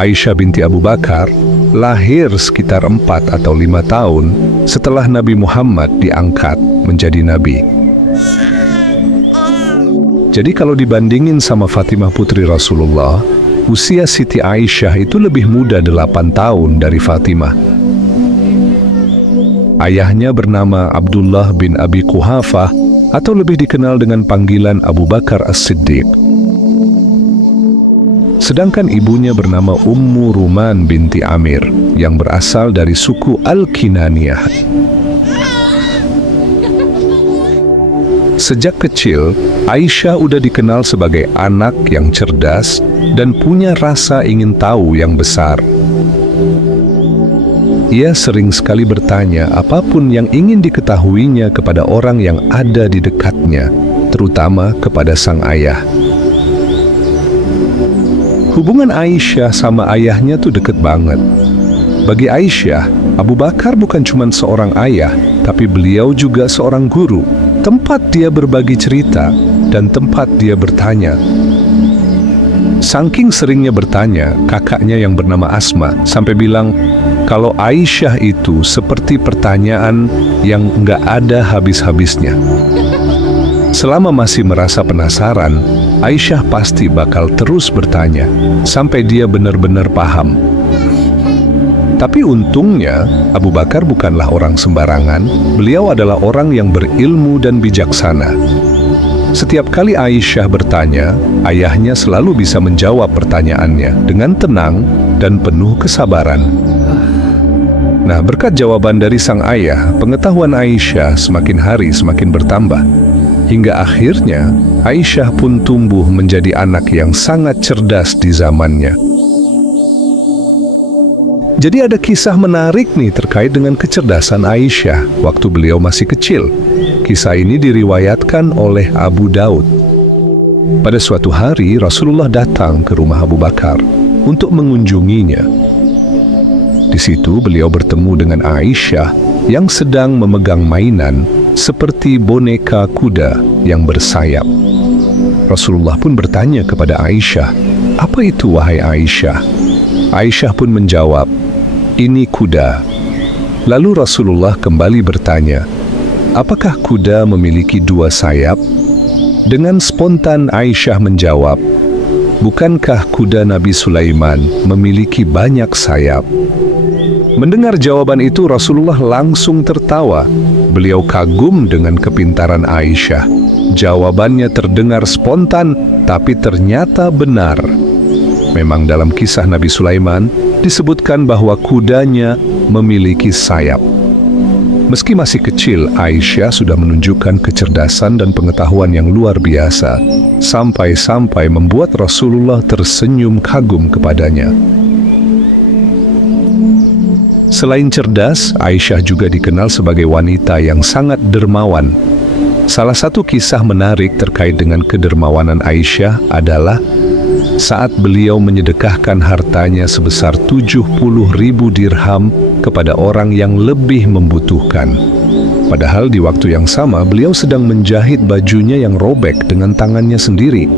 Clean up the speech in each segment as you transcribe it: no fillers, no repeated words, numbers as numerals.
Aisyah binti Abu Bakar lahir sekitar 4 atau 5 tahun setelah Nabi Muhammad diangkat menjadi nabi. Jadi kalau dibandingin sama Fatimah putri Rasulullah, usia Siti Aisyah itu lebih muda 8 tahun dari Fatimah. Ayahnya bernama Abdullah bin Abi Quhafah atau lebih dikenal dengan panggilan Abu Bakar As-Siddiq. Sedangkan ibunya bernama Ummu Ruman binti Amir yang berasal dari suku Al-Kinaniyah. Sejak kecil, Aisyah udah dikenal sebagai anak yang cerdas dan punya rasa ingin tahu yang besar. Ia sering sekali bertanya apapun yang ingin diketahuinya kepada orang yang ada di dekatnya, terutama kepada sang ayah. Hubungan Aisyah sama ayahnya tuh deket banget. Bagi Aisyah, Abu Bakar bukan cuma seorang ayah, tapi beliau juga seorang guru, tempat dia berbagi cerita, dan tempat dia bertanya. Saking seringnya bertanya, kakaknya yang bernama Asma sampai bilang kalau Aisyah itu seperti pertanyaan yang nggak ada habis-habisnya. Selama masih merasa penasaran, Aisyah pasti bakal terus bertanya, sampai dia benar-benar paham. Tapi untungnya, Abu Bakar bukanlah orang sembarangan, beliau adalah orang yang berilmu dan bijaksana. Setiap kali Aisyah bertanya, ayahnya selalu bisa menjawab pertanyaannya dengan tenang dan penuh kesabaran. Nah, berkat jawaban dari sang ayah, pengetahuan Aisyah semakin hari semakin bertambah. Hingga akhirnya, Aisyah pun tumbuh menjadi anak yang sangat cerdas di zamannya. Jadi ada kisah menarik nih terkait dengan kecerdasan Aisyah waktu beliau masih kecil. Kisah ini diriwayatkan oleh Abu Daud. Pada suatu hari, Rasulullah datang ke rumah Abu Bakar untuk mengunjunginya. Di situ beliau bertemu dengan Aisyah yang sedang memegang mainan seperti boneka kuda yang bersayap. Rasulullah pun bertanya kepada Aisyah, "Apa itu wahai Aisyah?" Aisyah pun menjawab, "Ini kuda." Lalu Rasulullah kembali bertanya, "Apakah kuda memiliki 2 sayap?" Dengan spontan Aisyah menjawab, "Bukankah kuda Nabi Sulaiman memiliki banyak sayap?" Mendengar jawaban itu, Rasulullah langsung tertawa. Beliau kagum dengan kepintaran Aisyah. Jawabannya terdengar spontan, tapi ternyata benar. Memang dalam kisah Nabi Sulaiman disebutkan bahwa kudanya memiliki sayap. Meski masih kecil, Aisyah sudah menunjukkan kecerdasan dan pengetahuan yang luar biasa, sampai-sampai membuat Rasulullah tersenyum kagum kepadanya. Selain cerdas, Aisyah juga dikenal sebagai wanita yang sangat dermawan. Salah satu kisah menarik terkait dengan kedermawanan Aisyah adalah saat beliau menyedekahkan hartanya sebesar 70.000 dirham kepada orang yang lebih membutuhkan. Padahal di waktu yang sama beliau sedang menjahit bajunya yang robek dengan tangannya sendiri.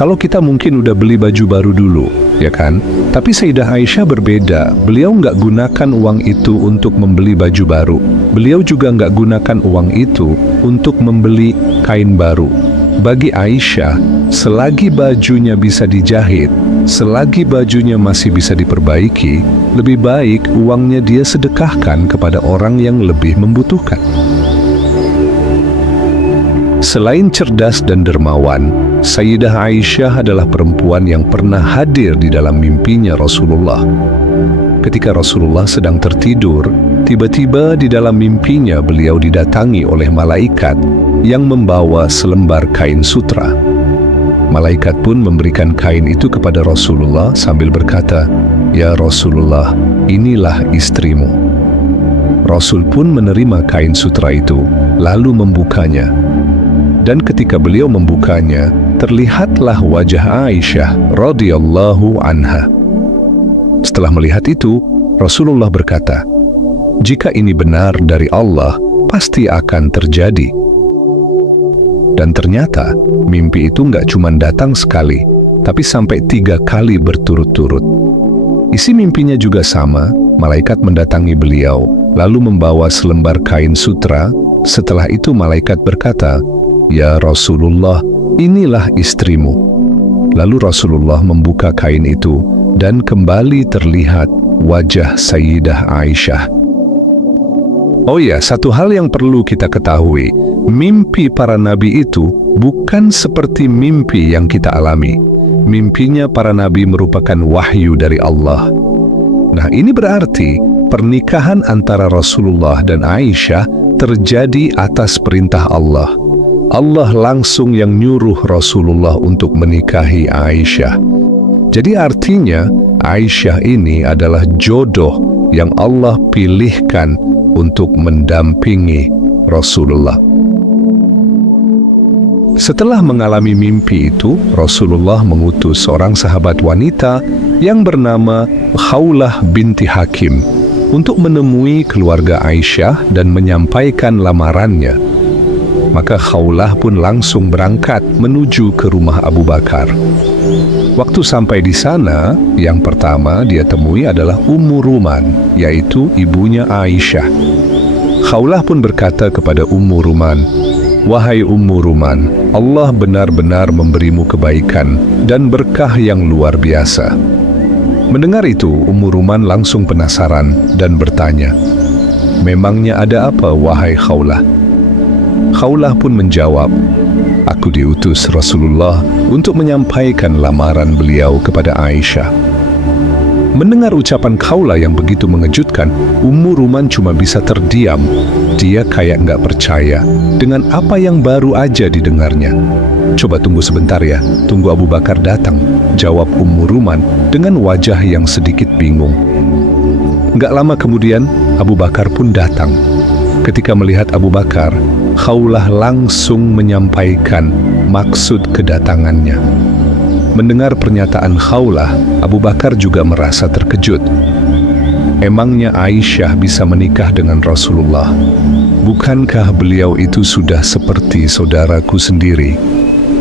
Kalau kita mungkin udah beli baju baru dulu, ya kan? Tapi Sayyidah Aisyah berbeda. Beliau nggak gunakan uang itu untuk membeli baju baru. Beliau juga nggak gunakan uang itu untuk membeli kain baru. Bagi Aisyah, selagi bajunya bisa dijahit, selagi bajunya masih bisa diperbaiki, lebih baik uangnya dia sedekahkan kepada orang yang lebih membutuhkan. Selain cerdas dan dermawan, Sayyidah Aisyah adalah perempuan yang pernah hadir di dalam mimpinya Rasulullah. Ketika Rasulullah sedang tertidur, tiba-tiba di dalam mimpinya beliau didatangi oleh malaikat yang membawa selembar kain sutra. Malaikat pun memberikan kain itu kepada Rasulullah sambil berkata, "Ya Rasulullah, inilah istrimu." Rasul pun menerima kain sutra itu, lalu membukanya. Dan ketika beliau membukanya, terlihatlah wajah Aisyah radhiyallahu anha. Setelah melihat itu, Rasulullah berkata, "Jika ini benar dari Allah, pasti akan terjadi." Dan ternyata, mimpi itu nggak cuma datang sekali, tapi sampai 3 kali berturut-turut. Isi mimpinya juga sama, malaikat mendatangi beliau, lalu membawa selembar kain sutra. Setelah itu malaikat berkata, "Ya Rasulullah, inilah istrimu." Lalu Rasulullah membuka kain itu, dan kembali terlihat wajah Sayyidah Aisyah. Oh ya, satu hal yang perlu kita ketahui, mimpi para nabi itu bukan seperti mimpi yang kita alami. Mimpinya para nabi merupakan wahyu dari Allah. Nah, ini berarti pernikahan antara Rasulullah dan Aisyah terjadi atas perintah Allah. Allah langsung yang nyuruh Rasulullah untuk menikahi Aisyah. Jadi artinya Aisyah ini adalah jodoh yang Allah pilihkan untuk mendampingi Rasulullah. Setelah mengalami mimpi itu, Rasulullah mengutus seorang sahabat wanita yang bernama Khawlah binti Hakim untuk menemui keluarga Aisyah dan menyampaikan lamarannya. Maka Khawlah pun langsung berangkat menuju ke rumah Abu Bakar. Waktu sampai di sana, yang pertama dia temui adalah Ummu Ruman, yaitu ibunya Aisyah. Khawlah pun berkata kepada Ummu Ruman, "Wahai Ummu Ruman, Allah benar-benar memberimu kebaikan dan berkah yang luar biasa." Mendengar itu, Ummu Ruman langsung penasaran dan bertanya, "Memangnya ada apa, wahai Khawlah?" Khawlah pun menjawab, "Aku diutus Rasulullah untuk menyampaikan lamaran beliau kepada Aisyah." Mendengar ucapan Khawlah yang begitu mengejutkan, Ummu Ruman cuma bisa terdiam. Dia kayak nggak percaya dengan apa yang baru aja didengarnya. "Coba tunggu sebentar ya, tunggu Abu Bakar datang," jawab Ummu Ruman dengan wajah yang sedikit bingung. Nggak lama kemudian, Abu Bakar pun datang. Ketika melihat Abu Bakar, Khawlah langsung menyampaikan maksud kedatangannya. Mendengar pernyataan Khawlah, Abu Bakar juga merasa terkejut. Emangnya Aisyah bisa menikah dengan Rasulullah? Bukankah beliau itu sudah seperti saudaraku sendiri?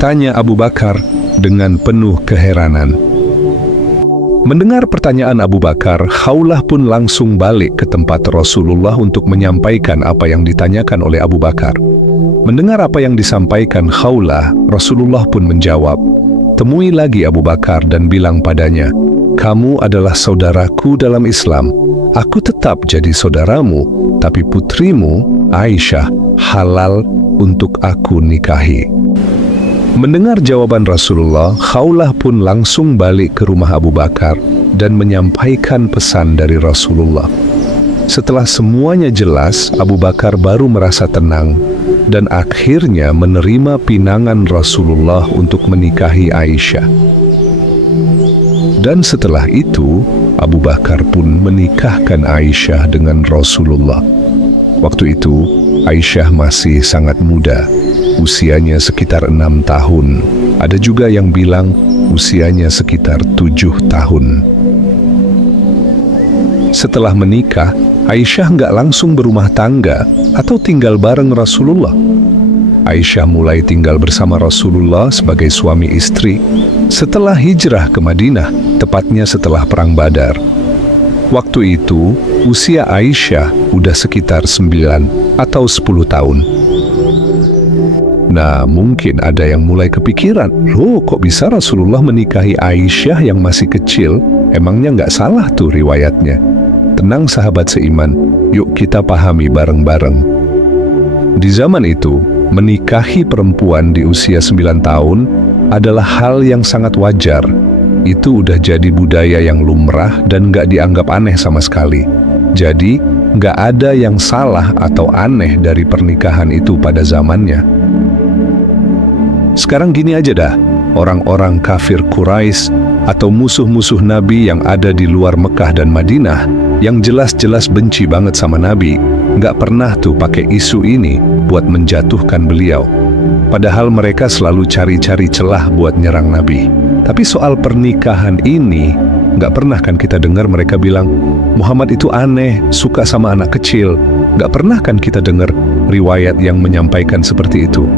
Tanya Abu Bakar dengan penuh keheranan. Mendengar pertanyaan Abu Bakar, Khawlah pun langsung balik ke tempat Rasulullah untuk menyampaikan apa yang ditanyakan oleh Abu Bakar. Mendengar apa yang disampaikan Khawlah, Rasulullah pun menjawab, "Temui lagi Abu Bakar dan bilang padanya, 'Kamu adalah saudaraku dalam Islam. Aku tetap jadi saudaramu, tapi putrimu, Aisyah, halal untuk aku nikahi.'" Mendengar jawaban Rasulullah, Khawlah pun langsung balik ke rumah Abu Bakar dan menyampaikan pesan dari Rasulullah. Setelah semuanya jelas, Abu Bakar baru merasa tenang dan akhirnya menerima pinangan Rasulullah untuk menikahi Aisyah. Dan setelah itu, Abu Bakar pun menikahkan Aisyah dengan Rasulullah. Waktu itu, Aisyah masih sangat muda, usianya sekitar 6 tahun. Ada juga yang bilang usianya sekitar 7 tahun. Setelah menikah, Aisyah nggak langsung berumah tangga atau tinggal bareng Rasulullah. Aisyah mulai tinggal bersama Rasulullah sebagai suami istri setelah hijrah ke Madinah, tepatnya setelah Perang Badar. Waktu itu, usia Aisyah udah sekitar 9 atau 10 tahun. Nah, mungkin ada yang mulai kepikiran, loh kok bisa Rasulullah menikahi Aisyah yang masih kecil? Emangnya nggak salah tuh riwayatnya? Tenang sahabat seiman, yuk kita pahami bareng-bareng. Di zaman itu, menikahi perempuan di usia 9 tahun adalah hal yang sangat wajar. Itu udah jadi budaya yang lumrah dan nggak dianggap aneh sama sekali. Jadi, nggak ada yang salah atau aneh dari pernikahan itu pada zamannya. Sekarang gini aja dah, orang-orang kafir Quraisy atau musuh-musuh Nabi yang ada di luar Mekah dan Madinah, yang jelas-jelas benci banget sama Nabi, nggak pernah tuh pakai isu ini buat menjatuhkan beliau. Padahal mereka selalu cari-cari celah buat nyerang Nabi. Tapi soal pernikahan ini, nggak pernah kan kita dengar mereka bilang, Muhammad itu aneh, suka sama anak kecil. Nggak pernah kan kita dengar riwayat yang menyampaikan seperti itu.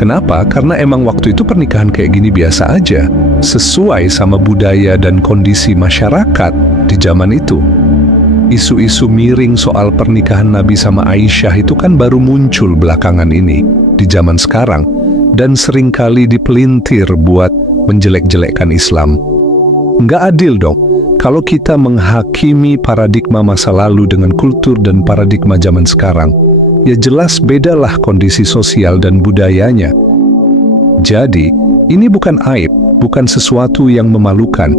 Kenapa? Karena emang waktu itu pernikahan kayak gini biasa aja, sesuai sama budaya dan kondisi masyarakat di zaman itu. Isu-isu miring soal pernikahan Nabi sama Aisyah itu kan baru muncul belakangan ini, di zaman sekarang, dan seringkali dipelintir buat menjelek-jelekkan Islam. Nggak adil dong, kalau kita menghakimi paradigma masa lalu dengan kultur dan paradigma zaman sekarang. Ya jelas bedalah kondisi sosial dan budayanya. Jadi, ini bukan aib, bukan sesuatu yang memalukan.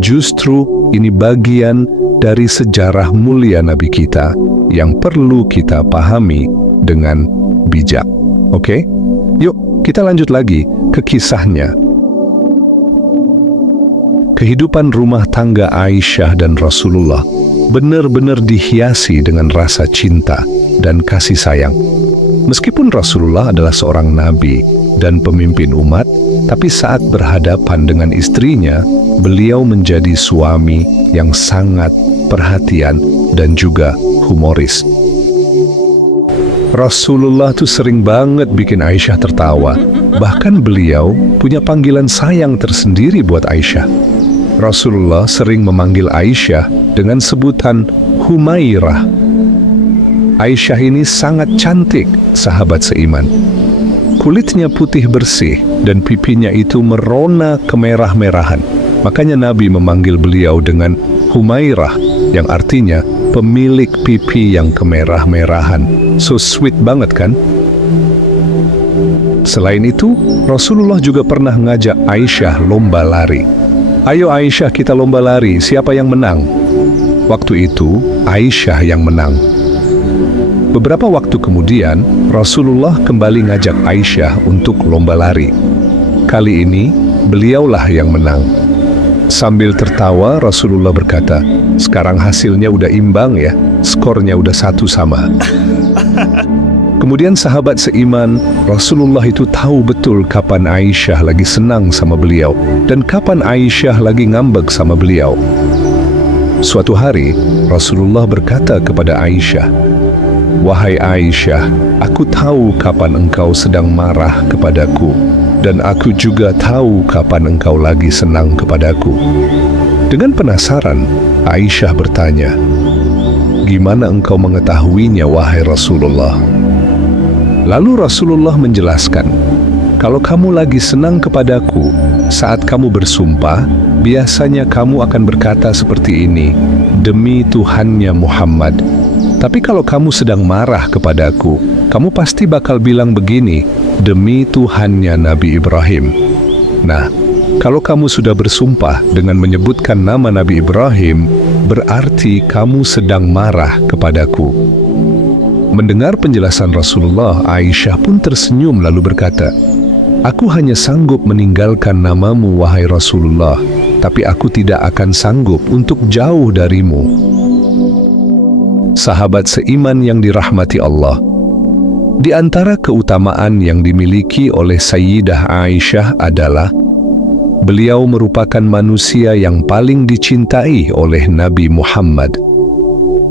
Justru ini bagian dari sejarah mulia Nabi kita yang perlu kita pahami dengan bijak. Oke? Yuk, kita lanjut lagi ke kisahnya. Kehidupan rumah tangga Aisyah dan Rasulullah benar-benar dihiasi dengan rasa cinta dan kasih sayang. Meskipun Rasulullah adalah seorang nabi dan pemimpin umat, tapi saat berhadapan dengan istrinya, beliau menjadi suami yang sangat perhatian dan juga humoris. Rasulullah tuh sering banget bikin Aisyah tertawa. Bahkan beliau punya panggilan sayang tersendiri buat Aisyah. Rasulullah sering memanggil Aisyah dengan sebutan Humairah. Aisyah ini sangat cantik, sahabat seiman. Kulitnya putih bersih dan pipinya itu merona kemerah-merahan. Makanya Nabi memanggil beliau dengan Humairah, yang artinya pemilik pipi yang kemerah-merahan. So sweet banget kan? Selain itu, Rasulullah juga pernah ngajak Aisyah lomba lari. Ayo Aisyah, kita lomba lari, siapa yang menang? Waktu itu, Aisyah yang menang. Beberapa waktu kemudian, Rasulullah kembali ngajak Aisyah untuk lomba lari. Kali ini, beliaulah yang menang. Sambil tertawa, Rasulullah berkata, sekarang hasilnya udah imbang ya, skornya udah 1-1. Kemudian sahabat seiman, Rasulullah itu tahu betul kapan Aisyah lagi senang sama beliau, dan kapan Aisyah lagi ngambek sama beliau. Suatu hari, Rasulullah berkata kepada Aisyah, "Wahai Aisyah, aku tahu kapan engkau sedang marah kepadaku, dan aku juga tahu kapan engkau lagi senang kepadaku." Dengan penasaran, Aisyah bertanya, "Gimana engkau mengetahuinya, wahai Rasulullah?" Lalu Rasulullah menjelaskan, "Kalau kamu lagi senang kepadaku, saat kamu bersumpah, biasanya kamu akan berkata seperti ini, 'Demi Tuhannya Muhammad.' Tapi kalau kamu sedang marah kepadaku, kamu pasti bakal bilang begini, 'Demi Tuhannya Nabi Ibrahim.' Nah, kalau kamu sudah bersumpah dengan menyebutkan nama Nabi Ibrahim, berarti kamu sedang marah kepadaku." Mendengar penjelasan Rasulullah, Aisyah pun tersenyum lalu berkata, "Aku hanya sanggup meninggalkan namamu, wahai Rasulullah, tapi aku tidak akan sanggup untuk jauh darimu." Sahabat seiman yang dirahmati Allah, di antara keutamaan yang dimiliki oleh Sayyidah Aisyah adalah beliau merupakan manusia yang paling dicintai oleh Nabi Muhammad.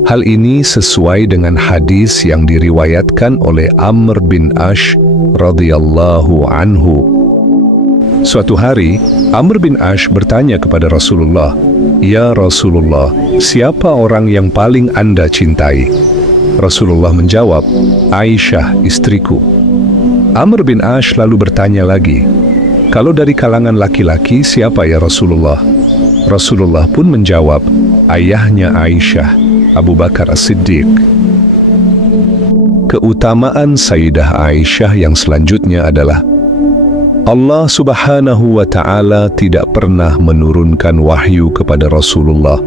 Hal ini sesuai dengan hadis yang diriwayatkan oleh Amr bin Ash radhiyallahu anhu. Suatu hari, Amr bin Ash bertanya kepada Rasulullah, "Ya Rasulullah, siapa orang yang paling Anda cintai?" Rasulullah menjawab, "Aisyah, istriku." Amr bin Ash lalu bertanya lagi, "Kalau dari kalangan laki-laki, siapa ya Rasulullah?" Rasulullah pun menjawab, "Ayahnya Aisyah, Abu Bakar As-Siddiq." Keutamaan Sayyidah Aisyah yang selanjutnya adalah Allah Subhanahu wa Ta'ala tidak pernah menurunkan wahyu kepada Rasulullah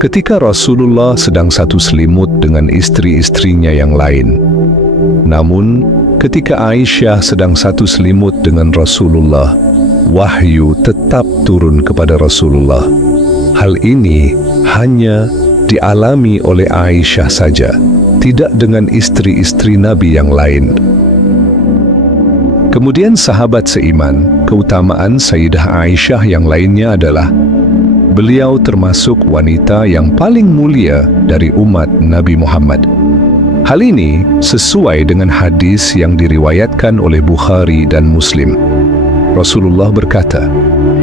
ketika Rasulullah sedang satu selimut dengan istri-istrinya yang lain. Namun, ketika Aisyah sedang satu selimut dengan Rasulullah, wahyu tetap turun kepada Rasulullah. Hal ini hanya dialami oleh Aisyah saja, tidak dengan istri-istri Nabi yang lain. Kemudian sahabat seiman, keutamaan Sayyidah Aisyah yang lainnya adalah beliau termasuk wanita yang paling mulia dari umat Nabi Muhammad. Hal ini sesuai dengan hadis yang diriwayatkan oleh Bukhari dan Muslim. Rasulullah berkata,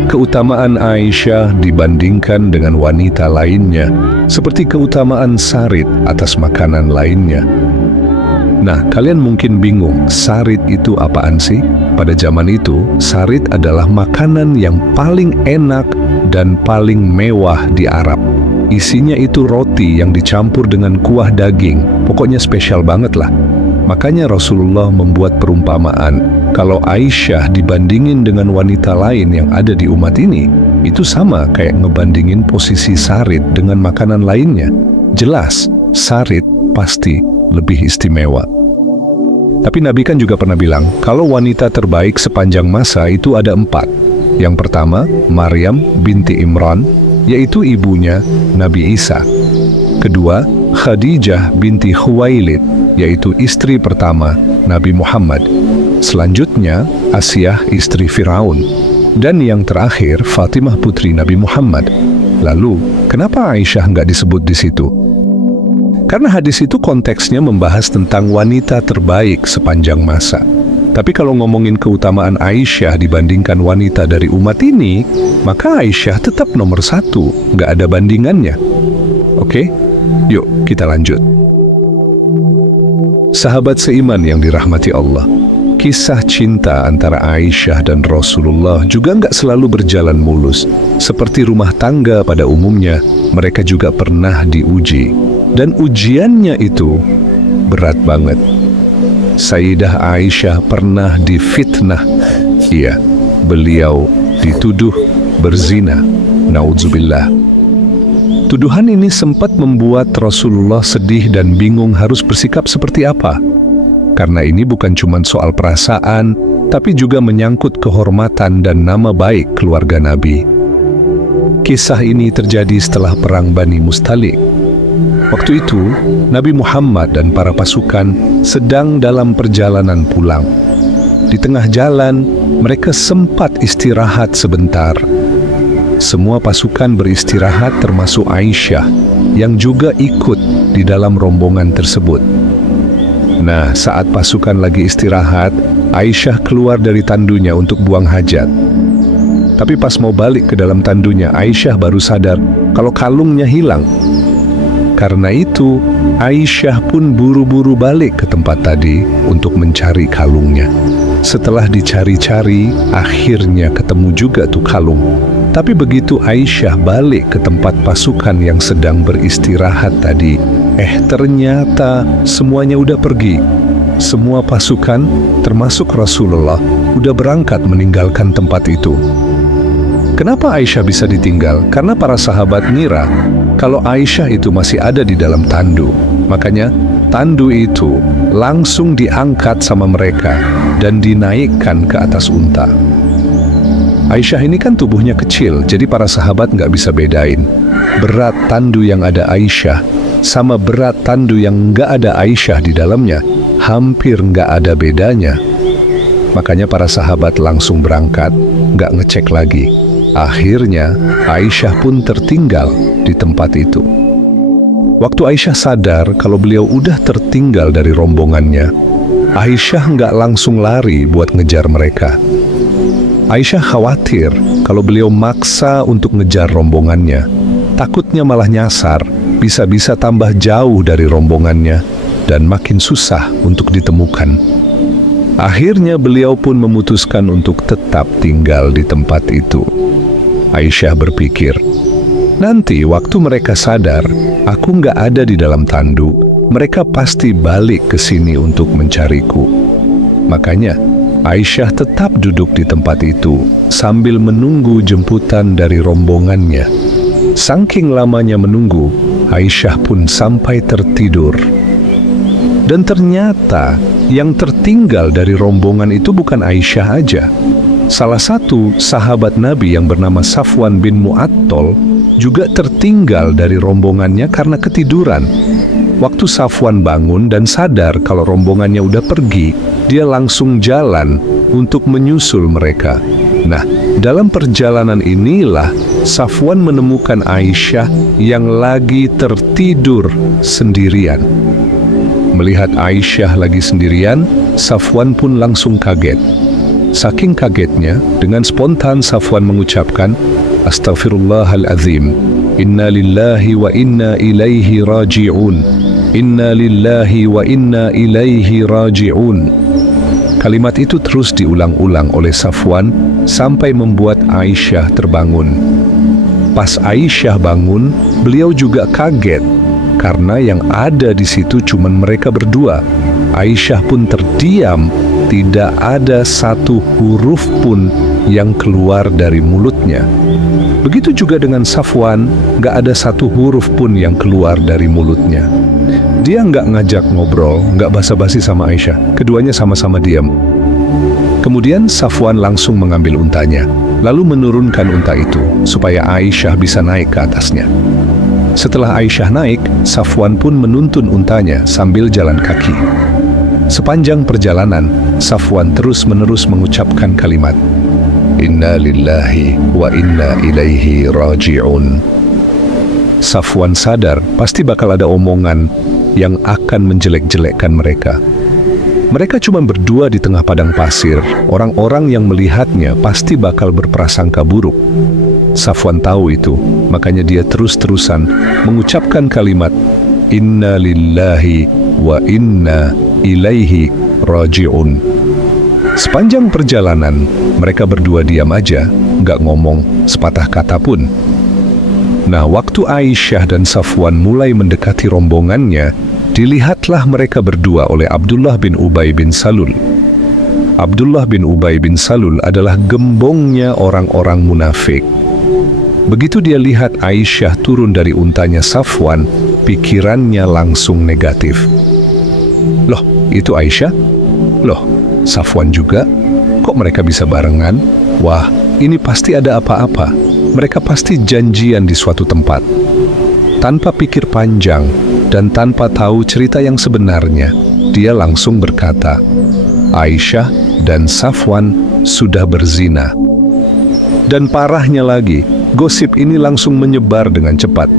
keutamaan Aisyah dibandingkan dengan wanita lainnya seperti keutamaan sarit atas makanan lainnya. Nah, kalian mungkin bingung, sarit itu apaan sih? Pada zaman itu, sarit adalah makanan yang paling enak dan paling mewah di Arab. Isinya itu roti yang dicampur dengan kuah daging, pokoknya spesial banget lah. Makanya Rasulullah membuat perumpamaan, kalau Aisyah dibandingin dengan wanita lain yang ada di umat ini, itu sama kayak ngebandingin posisi sarit dengan makanan lainnya. Jelas, sarit pasti lebih istimewa. Tapi Nabi kan juga pernah bilang, kalau wanita terbaik sepanjang masa itu ada 4. Yang pertama, Maryam binti Imran, yaitu ibunya Nabi Isa. Kedua, Khadijah binti Khuwailid, yaitu istri pertama Nabi Muhammad. Selanjutnya, Asyah istri Firaun. Dan yang terakhir, Fatimah putri Nabi Muhammad. Lalu, kenapa Aisyah nggak disebut di situ? Karena hadis itu konteksnya membahas tentang wanita terbaik sepanjang masa. Tapi kalau ngomongin keutamaan Aisyah dibandingkan wanita dari umat ini, maka Aisyah tetap nomor 1, nggak ada bandingannya. Oke? Yuk, kita lanjut. Sahabat seiman yang dirahmati Allah, kisah cinta antara Aisyah dan Rasulullah juga nggak selalu berjalan mulus. Seperti rumah tangga pada umumnya, mereka juga pernah diuji. Dan ujiannya itu berat banget. Sayyidah Aisyah pernah difitnah. Iya, beliau dituduh berzina. Naudzubillah. Tuduhan ini sempat membuat Rasulullah sedih dan bingung harus bersikap seperti apa. Karena ini bukan cuma soal perasaan, tapi juga menyangkut kehormatan dan nama baik keluarga Nabi. Kisah ini terjadi setelah perang Bani Mustalik. Waktu itu, Nabi Muhammad dan para pasukan sedang dalam perjalanan pulang. Di tengah jalan, mereka sempat istirahat sebentar. Semua pasukan beristirahat termasuk Aisyah, yang juga ikut di dalam rombongan tersebut. Nah, saat pasukan lagi istirahat, Aisyah keluar dari tandunya untuk buang hajat. Tapi pas mau balik ke dalam tandunya, Aisyah baru sadar kalau kalungnya hilang. Karena itu, Aisyah pun buru-buru balik ke tempat tadi untuk mencari kalungnya. Setelah dicari-cari, akhirnya ketemu juga tuh kalung. Tapi begitu Aisyah balik ke tempat pasukan yang sedang beristirahat tadi, ternyata semuanya udah pergi. Semua pasukan, termasuk Rasulullah, udah berangkat meninggalkan tempat itu. Kenapa Aisyah bisa ditinggal? Karena para sahabat ngira kalau Aisyah itu masih ada di dalam tandu. Makanya tandu itu langsung diangkat sama mereka dan dinaikkan ke atas unta. Aisyah ini kan tubuhnya kecil, jadi para sahabat nggak bisa bedain berat tandu yang ada Aisyah sama berat tandu yang nggak ada Aisyah di dalamnya. Hampir nggak ada bedanya. Makanya para sahabat langsung berangkat, nggak ngecek lagi. Akhirnya, Aisyah pun tertinggal di tempat itu. Waktu Aisyah sadar kalau beliau udah tertinggal dari rombongannya, Aisyah nggak langsung lari buat ngejar mereka. Aisyah khawatir kalau beliau maksa untuk ngejar rombongannya. Takutnya malah nyasar, bisa-bisa tambah jauh dari rombongannya, dan makin susah untuk ditemukan. Akhirnya beliau pun memutuskan untuk tetap tinggal di tempat itu. Aisyah berpikir, nanti waktu mereka sadar, aku nggak ada di dalam tandu, mereka pasti balik ke sini untuk mencariku. Makanya, Aisyah tetap duduk di tempat itu sambil menunggu jemputan dari rombongannya. Saking lamanya menunggu, Aisyah pun sampai tertidur. Dan ternyata yang tertinggal dari rombongan itu bukan Aisyah aja. Salah satu sahabat Nabi yang bernama Safwan bin Mu'attal juga tertinggal dari rombongannya karena ketiduran. Waktu Safwan bangun dan sadar kalau rombongannya udah pergi, dia langsung jalan untuk menyusul mereka. Nah, dalam perjalanan inilah Safwan menemukan Aisyah yang lagi tertidur sendirian. Melihat Aisyah lagi sendirian, Safwan pun langsung kaget. Saking kagetnya, dengan spontan Safwan mengucapkan, Astaghfirullahalazim, Inna lillahi wa inna ilaihi raji'un. Inna lillahi wa inna ilaihi raji'un. Kalimat itu terus diulang-ulang oleh Safwan sampai membuat Aisyah terbangun. Pas Aisyah bangun, beliau juga kaget karena yang ada di situ cuma mereka berdua. Aisyah pun terdiam, tidak ada satu huruf pun yang keluar dari mulutnya. Begitu juga dengan Safwan, gak ada satu huruf pun yang keluar dari mulutnya. Dia gak ngajak ngobrol, gak basa-basi sama Aisyah. Keduanya sama-sama diam. Kemudian Safwan langsung mengambil untanya, lalu menurunkan unta itu supaya Aisyah bisa naik ke atasnya. Setelah Aisyah naik, Safwan pun menuntun untanya sambil jalan kaki. Sepanjang perjalanan, Safwan terus-menerus mengucapkan kalimat, Inna lillahi wa inna ilaihi raji'un. Safwan sadar pasti bakal ada omongan yang akan menjelek-jelekkan mereka. Mereka cuma berdua di tengah padang pasir. Orang-orang yang melihatnya pasti bakal berprasangka buruk. Safwan tahu itu, makanya dia terus-terusan mengucapkan kalimat Inna lillahi wa inna ilaihi raji'un. Sepanjang perjalanan, mereka berdua diam aja, nggak ngomong sepatah kata pun. Nah, waktu Aisyah dan Safwan mulai mendekati rombongannya, dilihatlah mereka berdua oleh Abdullah bin Ubay bin Salul. Abdullah bin Ubay bin Salul adalah gembongnya orang-orang munafik. Begitu dia lihat Aisyah turun dari untanya Safwan, pikirannya langsung negatif. Loh, itu Aisyah? Loh, Safwan juga? Kok mereka bisa barengan? Wah, ini pasti ada apa-apa. Mereka pasti janjian di suatu tempat. Tanpa pikir panjang dan tanpa tahu cerita yang sebenarnya, dia langsung berkata, Aisyah dan Safwan sudah berzina. Dan parahnya lagi, gosip ini langsung menyebar dengan cepat.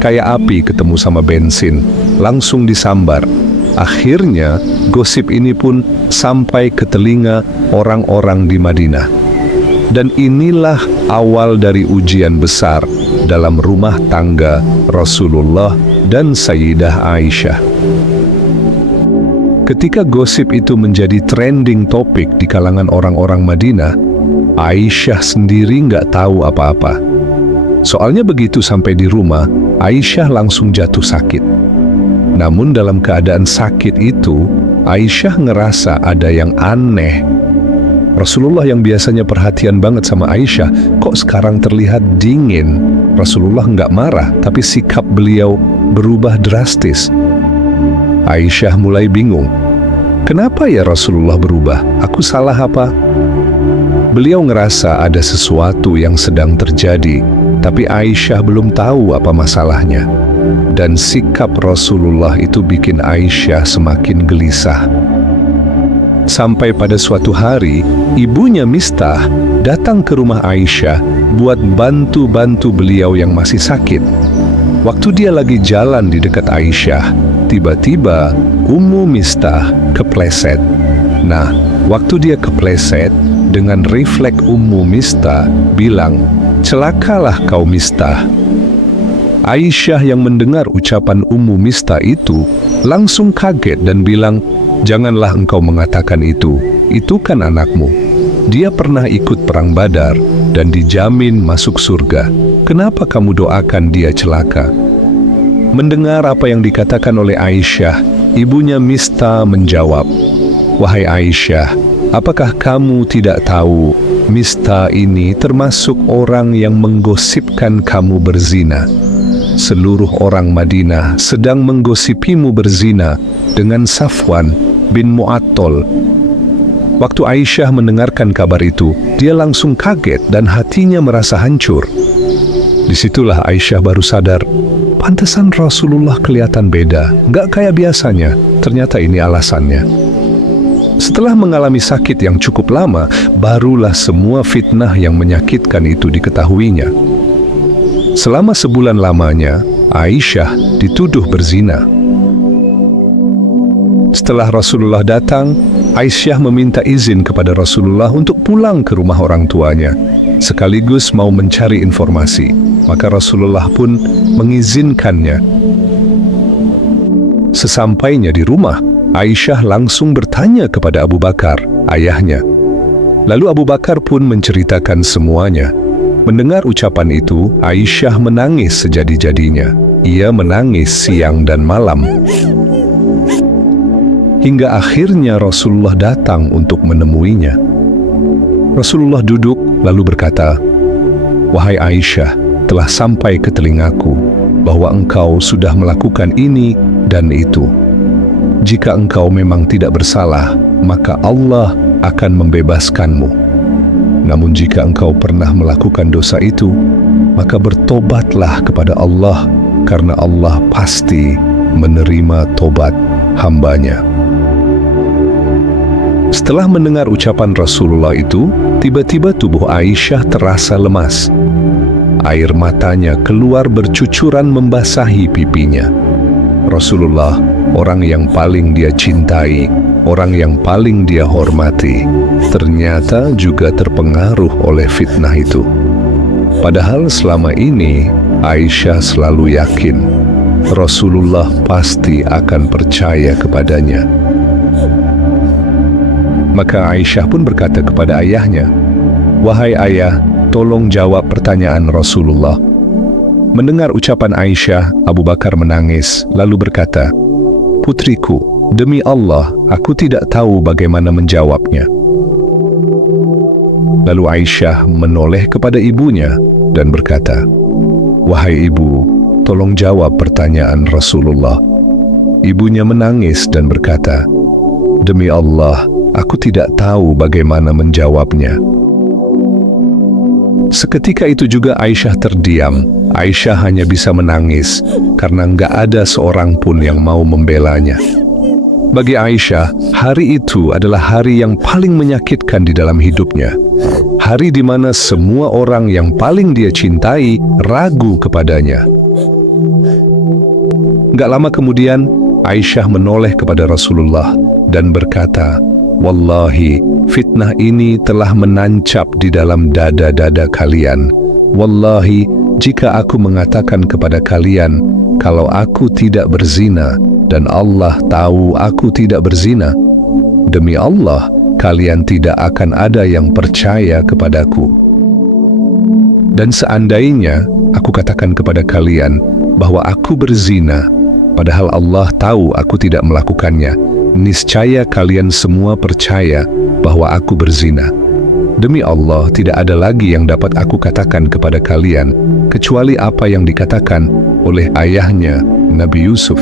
Kayak api ketemu sama bensin, langsung disambar. Akhirnya, gosip ini pun sampai ke telinga orang-orang di Madinah. Dan inilah awal dari ujian besar dalam rumah tangga Rasulullah dan Sayyidah Aisyah. Ketika gosip itu menjadi trending topik di kalangan orang-orang Madinah, Aisyah sendiri nggak tahu apa-apa. Soalnya begitu sampai di rumah, Aisyah langsung jatuh sakit. Namun dalam keadaan sakit itu, Aisyah ngerasa ada yang aneh. Rasulullah yang biasanya perhatian banget sama Aisyah, kok sekarang terlihat dingin. Rasulullah nggak marah, tapi sikap beliau berubah drastis. Aisyah mulai bingung. Kenapa ya Rasulullah berubah? Aku salah apa? Beliau ngerasa ada sesuatu yang sedang terjadi, tapi Aisyah belum tahu apa masalahnya. Dan sikap Rasulullah itu bikin Aisyah semakin gelisah. Sampai pada suatu hari, ibunya Mistah datang ke rumah Aisyah buat bantu-bantu beliau yang masih sakit. Waktu dia lagi jalan di dekat Aisyah, tiba-tiba Ummu Mistah kepleset. Nah, waktu dia kepleset, dengan refleks Ummu Mistah bilang, "Celakalah kau Mistah." Aisyah yang mendengar ucapan Ummu Mistah itu langsung kaget dan bilang, "Janganlah engkau mengatakan itu kan anakmu. Dia pernah ikut perang Badar dan dijamin masuk surga. Kenapa kamu doakan dia celaka?" Mendengar apa yang dikatakan oleh Aisyah, ibunya Mistah menjawab, "Wahai Aisyah, apakah kamu tidak tahu Mistah ini termasuk orang yang menggosipkan kamu berzina? Seluruh orang Madinah sedang menggosipimu berzina dengan Safwan bin Mu'attal." Waktu Aisyah mendengarkan kabar itu, dia langsung kaget dan hatinya merasa hancur. Disitulah Aisyah baru sadar, pantesan Rasulullah kelihatan beda, nggak kayak biasanya. Ternyata ini alasannya. Setelah mengalami sakit yang cukup lama, barulah semua fitnah yang menyakitkan itu diketahuinya. Selama sebulan lamanya, Aisyah dituduh berzina. Setelah Rasulullah datang, Aisyah meminta izin kepada Rasulullah untuk pulang ke rumah orang tuanya, sekaligus mau mencari informasi. Maka Rasulullah pun mengizinkannya. Sesampainya di rumah, Aisyah langsung bertanya kepada Abu Bakar, ayahnya. Lalu Abu Bakar pun menceritakan semuanya. Mendengar ucapan itu, Aisyah menangis sejadi-jadinya. Ia menangis siang dan malam. Hingga akhirnya Rasulullah datang untuk menemuinya. Rasulullah duduk lalu berkata, "Wahai Aisyah, telah sampai ke telingaku bahwa engkau sudah melakukan ini dan itu. Jika engkau memang tidak bersalah, maka Allah akan membebaskanmu. Namun jika engkau pernah melakukan dosa itu, maka bertobatlah kepada Allah, karena Allah pasti menerima tobat hambanya." Setelah mendengar ucapan Rasulullah itu, tiba-tiba tubuh Aisyah terasa lemas. Air matanya keluar bercucuran membasahi pipinya. Rasulullah, orang yang paling dia cintai, orang yang paling dia hormati, ternyata juga terpengaruh oleh fitnah itu. Padahal selama ini Aisyah selalu yakin Rasulullah pasti akan percaya kepadanya. Maka Aisyah pun berkata kepada ayahnya, "Wahai ayah, tolong jawab pertanyaan Rasulullah." Mendengar ucapan Aisyah, Abu Bakar menangis, lalu berkata, "Putriku, demi Allah, aku tidak tahu bagaimana menjawabnya." Lalu Aisyah menoleh kepada ibunya dan berkata, "Wahai ibu, tolong jawab pertanyaan Rasulullah." Ibunya menangis dan berkata, "Demi Allah, aku tidak tahu bagaimana menjawabnya." Seketika itu juga Aisyah terdiam. Aisyah hanya bisa menangis karena nggak ada seorang pun yang mau membelanya. Bagi Aisyah, hari itu adalah hari yang paling menyakitkan di dalam hidupnya. Hari di mana semua orang yang paling dia cintai ragu kepadanya. Nggak lama kemudian, Aisyah menoleh kepada Rasulullah dan berkata, "Wallahi, fitnah ini telah menancap di dalam dada-dada kalian. Wallahi, jika aku mengatakan kepada kalian kalau aku tidak berzina dan Allah tahu aku tidak berzina, demi Allah, kalian tidak akan ada yang percaya kepadaku. Dan seandainya aku katakan kepada kalian bahwa aku berzina, padahal Allah tahu aku tidak melakukannya, niscaya kalian semua percaya bahwa aku berzina. Demi Allah, tidak ada lagi yang dapat aku katakan kepada kalian kecuali apa yang dikatakan oleh ayahnya Nabi Yusuf.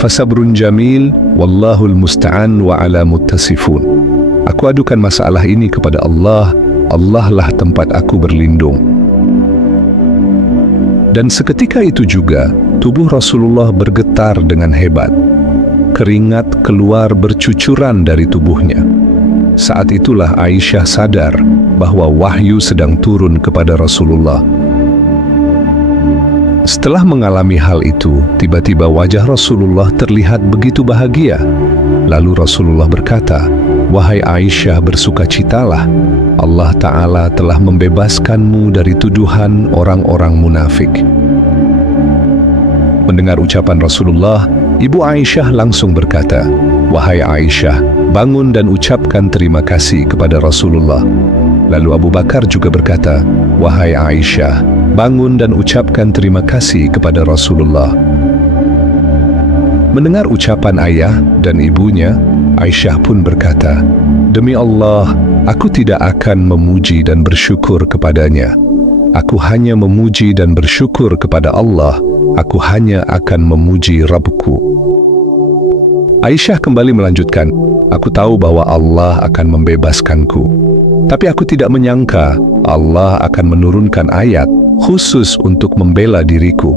Fasabrun jamil, wallahul musta'an wa ala muttasifun. Aku adukan masalah ini kepada Allah, Allah lah tempat aku berlindung. Dan seketika itu juga, tubuh Rasulullah bergetar dengan hebat. Keringat keluar bercucuran dari tubuhnya. Saat itulah Aisyah sadar bahwa wahyu sedang turun kepada Rasulullah. Setelah mengalami hal itu, tiba-tiba wajah Rasulullah terlihat begitu bahagia. Lalu Rasulullah berkata, "Wahai Aisyah, bersukacitalah. Allah Ta'ala telah membebaskanmu dari tuduhan orang-orang munafik." Mendengar ucapan Rasulullah, Ibu Aisyah langsung berkata, "Wahai Aisyah, bangun dan ucapkan terima kasih kepada Rasulullah." Lalu Abu Bakar juga berkata, "Wahai Aisyah, bangun dan ucapkan terima kasih kepada Rasulullah." Mendengar ucapan ayah dan ibunya, Aisyah pun berkata, "Demi Allah, aku tidak akan memuji dan bersyukur kepadanya. Aku hanya memuji dan bersyukur kepada Allah. Aku hanya akan memuji Rabbku." Aisyah kembali melanjutkan, "Aku tahu bahwa Allah akan membebaskanku. Tapi aku tidak menyangka Allah akan menurunkan ayat khusus untuk membela diriku.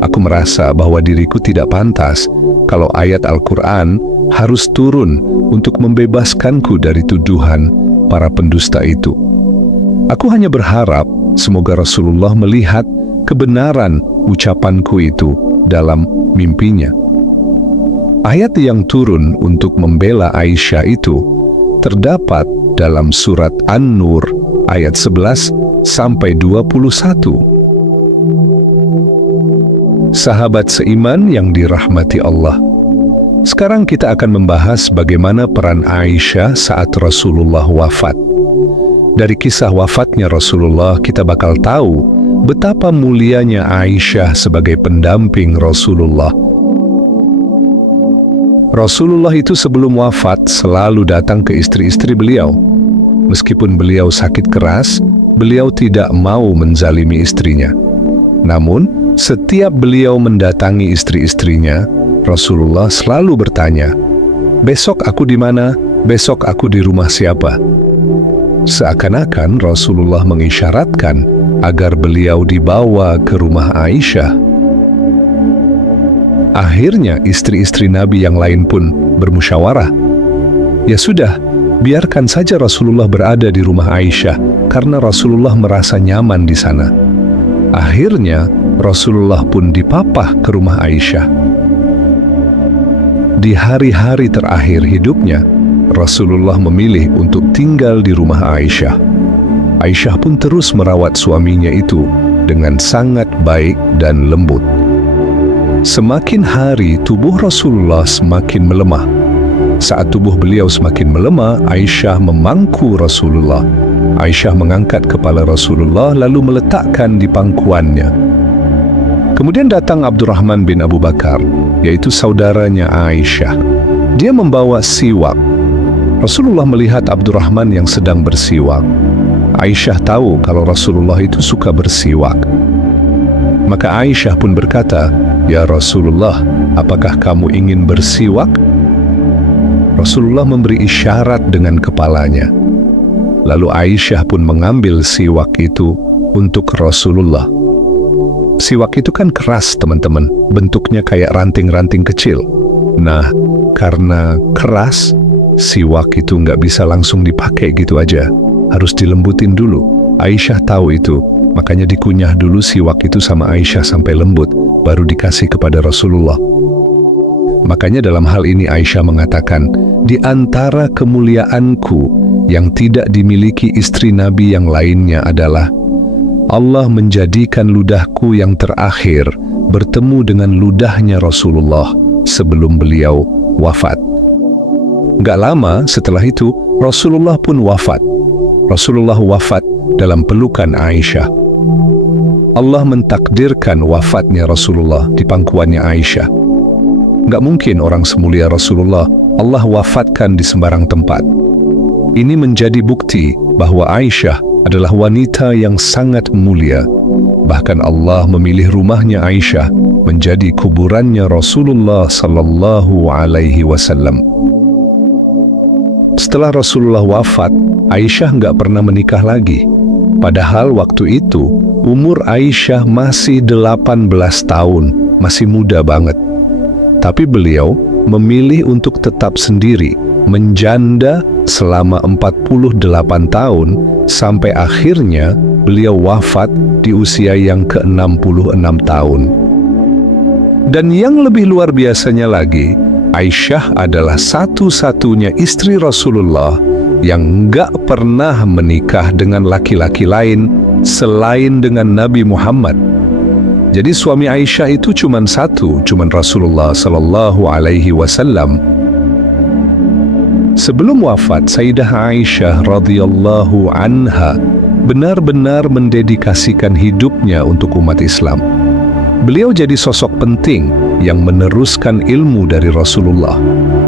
Aku merasa bahwa diriku tidak pantas kalau ayat Al-Quran harus turun untuk membebaskanku dari tuduhan para pendusta itu. Aku hanya berharap semoga Rasulullah melihat kebenaran ucapanku itu dalam mimpinya." Ayat yang turun untuk membela Aisyah itu terdapat dalam surat An-Nur ayat 11 sampai 21. Sahabat seiman yang dirahmati Allah, sekarang kita akan membahas bagaimana peran Aisyah saat Rasulullah wafat. Dari kisah wafatnya Rasulullah, kita bakal tahu betapa mulianya Aisyah sebagai pendamping Rasulullah. Rasulullah itu sebelum wafat selalu datang ke istri-istri beliau. Meskipun beliau sakit keras, beliau tidak mau menzalimi istrinya. Namun, setiap beliau mendatangi istri-istrinya, Rasulullah selalu bertanya, "Besok aku di mana? Besok aku di rumah siapa?" Seakan-akan Rasulullah mengisyaratkan agar beliau dibawa ke rumah Aisyah. Akhirnya istri-istri Nabi yang lain pun bermusyawarah. Ya sudah, biarkan saja Rasulullah berada di rumah Aisyah karena Rasulullah merasa nyaman di sana. Akhirnya Rasulullah pun dipapah ke rumah Aisyah. Di hari-hari terakhir hidupnya, Rasulullah memilih untuk tinggal di rumah Aisyah. Aisyah pun terus merawat suaminya itu dengan sangat baik dan lembut. Semakin hari, tubuh Rasulullah semakin melemah. Saat tubuh beliau semakin melemah, Aisyah memangku Rasulullah. Aisyah mengangkat kepala Rasulullah lalu meletakkan di pangkuannya. Kemudian datang Abdurrahman bin Abu Bakar, yaitu saudaranya Aisyah. Dia membawa siwak. Rasulullah melihat Abdurrahman yang sedang bersiwak. Aisyah tahu kalau Rasulullah itu suka bersiwak. Maka Aisyah pun berkata, "Ya Rasulullah, apakah kamu ingin bersiwak?" Rasulullah memberi isyarat dengan kepalanya. Lalu Aisyah pun mengambil siwak itu untuk Rasulullah. Siwak itu kan keras, teman-teman. Bentuknya kayak ranting-ranting kecil. Nah, karena keras, siwak itu nggak bisa langsung dipakai gitu aja. Harus dilembutin dulu. Aisyah tahu itu. Makanya dikunyah dulu siwak itu sama Aisyah sampai lembut, baru dikasih kepada Rasulullah. Makanya dalam hal ini Aisyah mengatakan, "Di antara kemuliaanku yang tidak dimiliki istri Nabi yang lainnya adalah Allah menjadikan ludahku yang terakhir bertemu dengan ludahnya Rasulullah sebelum beliau wafat." Gak lama setelah itu, Rasulullah pun wafat. Rasulullah wafat dalam pelukan Aisyah. Allah mentakdirkan wafatnya Rasulullah di pangkuannya Aisyah. Gak mungkin orang semulia Rasulullah Allah wafatkan di sembarang tempat. Ini menjadi bukti bahwa Aisyah adalah wanita yang sangat mulia. Bahkan Allah memilih rumahnya Aisyah menjadi kuburannya Rasulullah sallallahu alaihi wasallam. Setelah Rasulullah wafat, Aisyah nggak pernah menikah lagi. Padahal waktu itu umur Aisyah masih 18 tahun, masih muda banget. Tapi beliau memilih untuk tetap sendiri, menjanda selama 48 tahun sampai akhirnya beliau wafat di usia yang ke-66 tahun. Dan yang lebih luar biasanya lagi, Aisyah adalah satu-satunya istri Rasulullah yang nggak pernah menikah dengan laki-laki lain selain dengan Nabi Muhammad. Jadi suami Aisyah itu cuma satu, cuma Rasulullah sallallahu alaihi wasallam. Sebelum wafat, Sayyidah Aisyah radhiyallahu anha benar-benar mendedikasikan hidupnya untuk umat Islam. Beliau jadi sosok penting yang meneruskan ilmu dari Rasulullah.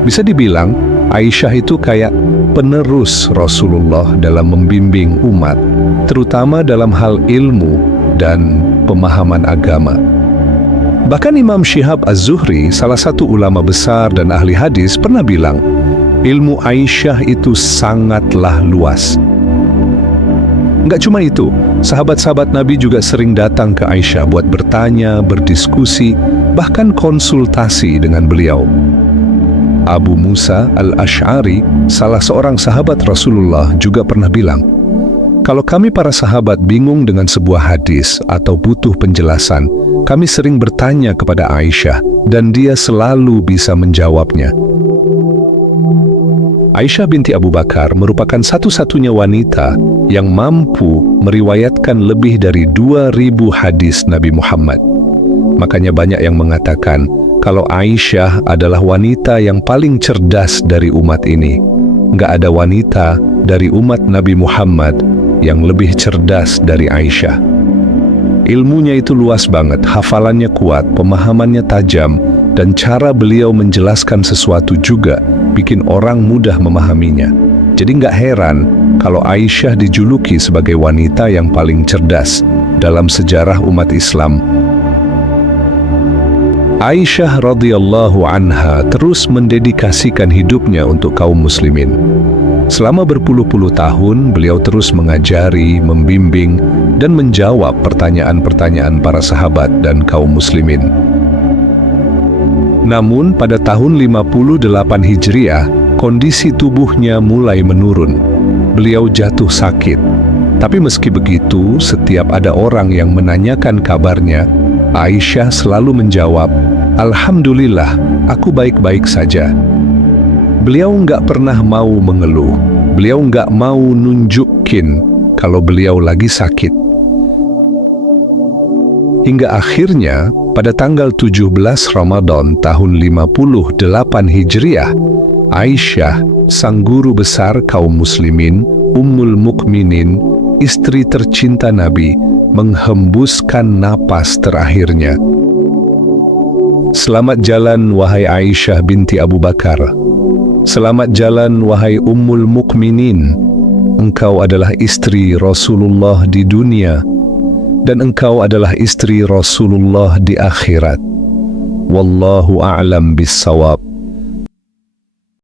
Bisa dibilang, Aisyah itu kayak penerus Rasulullah dalam membimbing umat, terutama dalam hal ilmu dan pemahaman agama. Bahkan Imam Syihab Az-Zuhri, salah satu ulama besar dan ahli hadis, pernah bilang, ilmu Aisyah itu sangatlah luas. Nggak cuma itu, sahabat-sahabat Nabi juga sering datang ke Aisyah buat bertanya, berdiskusi, bahkan konsultasi dengan beliau. Abu Musa al-Ash'ari, salah seorang sahabat Rasulullah, juga pernah bilang, Kalau kami para sahabat bingung dengan sebuah hadis atau butuh penjelasan, kami sering bertanya kepada Aisyah dan dia selalu bisa menjawabnya. Aisyah binti Abu Bakar merupakan satu-satunya wanita yang mampu meriwayatkan lebih dari 2.000 hadis Nabi Muhammad. Makanya banyak yang mengatakan kalau Aisyah adalah wanita yang paling cerdas dari umat ini. Nggak ada wanita dari umat Nabi Muhammad yang lebih cerdas dari Aisyah. Ilmunya itu luas banget, hafalannya kuat, pemahamannya tajam, dan cara beliau menjelaskan sesuatu juga bikin orang mudah memahaminya. Jadi nggak heran kalau Aisyah dijuluki sebagai wanita yang paling cerdas dalam sejarah umat Islam. Aisyah radhiyallahu anha terus mendedikasikan hidupnya untuk kaum muslimin. Selama berpuluh-puluh tahun, beliau terus mengajari, membimbing, dan menjawab pertanyaan-pertanyaan para sahabat dan kaum muslimin. Namun, pada tahun 58 Hijriah, kondisi tubuhnya mulai menurun. Beliau jatuh sakit. Tapi meski begitu, setiap ada orang yang menanyakan kabarnya, Aisyah selalu menjawab, "Alhamdulillah, aku baik-baik saja." Beliau nggak pernah mau mengeluh. Beliau nggak mau nunjukin kalau beliau lagi sakit. Hingga akhirnya, pada tanggal 17 Ramadan tahun 58 Hijriah, Aisyah, sang guru besar kaum muslimin, Ummul Mukminin, istri tercinta Nabi, menghembuskan napas terakhirnya. Selamat jalan wahai Aisyah binti Abu Bakar. Selamat jalan wahai Ummul Mukminin. Engkau adalah istri Rasulullah di dunia dan engkau adalah istri Rasulullah di akhirat. Wallahu a'lam bissawab.